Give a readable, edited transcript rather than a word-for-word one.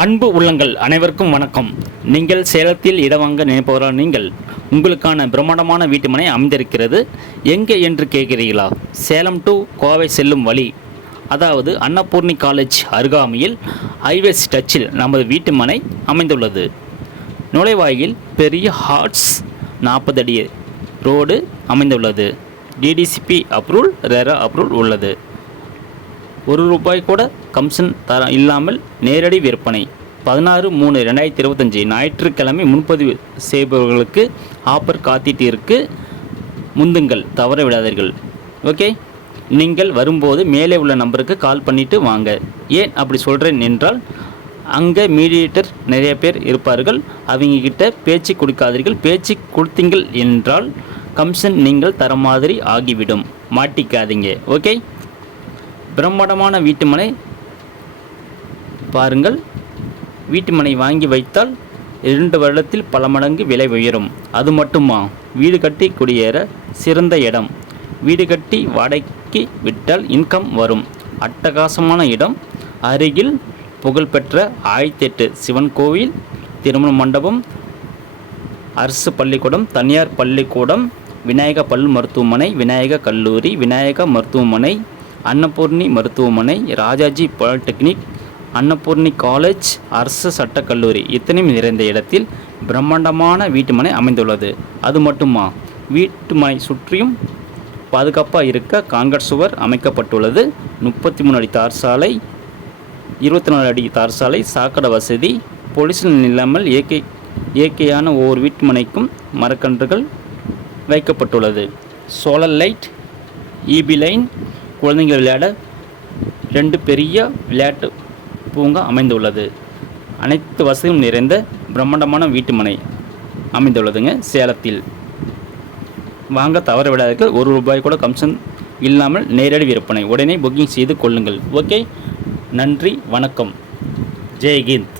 அன்பு உள்ளங்கள் அனைவருக்கும் வணக்கம். நீங்கள் சேலத்தில் இடம் வாங்க நினைப்பவரால் நீங்கள் உங்களுக்கான பிரம்மாண்டமான வீட்டுமனை அமைந்திருக்கிறது. எங்கே என்று கேட்கிறீர்களா? சேலம் டு கோவை செல்லும் வழி, அதாவது அன்னபூர்ணி காலேஜ் அருகாமையில் ஹைவேஸ் டச்சில் நமது வீட்டுமனை அமைந்துள்ளது. நுழைவாயில் பெரிய ஹார்ட்ஸ் 40 அடி ரோடு அமைந்துள்ளது. டிடிசிபி அப்ரூவல், ரெரா அப்ரூவல் உள்ளது. ₹1 கூட கமிஷன் இல்லாமல் நேரடி விற்பனை. 16/3/2025 ஞாயிற்றுக்கிழமை முன்பதிவு செய்பவர்களுக்கு ஆஃபர் காத்திட்டு இருக்கு. முந்துங்கள், தவற விடாதீர்கள். ஓகே, நீங்கள் வரும்போது மேலே உள்ள நம்பருக்கு கால் பண்ணிவிட்டு வாங்க. ஏன் அப்படி சொல்கிறேன் என்றால், அங்கே மீடியேட்டர் நிறைய பேர் இருப்பார்கள். அவங்கக்கிட்ட பேச்சு கொடுக்காதீர்கள். பேச்சு கொடுத்தீங்கள் என்றால் கமிஷன் நீங்கள் தர மாதிரி ஆகிவிடும். மாட்டிக்காதீங்க. ஓகே, பிரம்மாண்டமான வீட்டுமனை பாருங்கள். வீட்டுமனை வாங்கி வைத்தால் 2 வருடத்தில் பல மடங்கு விலை உயரும். அது மட்டுமா, வீடு கட்டி குடியேற சிறந்த இடம். வீடு கட்டி வாடகைக்கு விட்டால் இன்கம் வரும். அட்டகாசமான இடம். அருகில் புகழ்பெற்ற 1008 சிவன் கோவில், திருமண மண்டபம், அரசு பள்ளிக்கூடம், தனியார் பள்ளிக்கூடம், விநாயக பல் மருத்துவமனை, விநாயக கல்லூரி, விநாயக மருத்துவமனை, அன்னபூர்ணி மருத்துவமனை, ராஜாஜி பாலிடெக்னிக், அன்னபூர்ணி காலேஜ், அரசு சட்டக்கல்லூரி இத்தனையும் நிறைந்த இடத்தில் பிரம்மாண்டமான வீட்டுமனை அமைந்துள்ளது. அது மட்டுமா, வீட்டுமனை சுற்றியும் பாதுகாப்பாக இருக்க கான்கிரீட் சுவர் அமைக்கப்பட்டுள்ளது. 33 அடி தார் சாலை, 24 அடி தார் சாலை, சாக்கடை வசதி, பொலிஷன் இல்லாமல் இயற்கையான ஒவ்வொரு வீட்டுமனைக்கும் மரக்கன்றுகள் வைக்கப்பட்டுள்ளது. சோலார் லைட், இபி லைன், குழந்தைகள் விளையாட 2 பெரிய விளையாட்டு பூங்கா அமைந்துள்ளது. அனைத்து வசதியும் நிறைந்த பிரம்மாண்டமான வீட்டுமனை அமைந்துள்ளதுங்க சேலத்தில். வாங்க தவற விடாதீர்கள். ₹1 கூட கமிஷன் இல்லாமல் நேரடி விற்பனை. உடனே புக்கிங் செய்து கொள்ளுங்கள். ஓகே, நன்றி, வணக்கம், ஜெய்ஹிந்த்.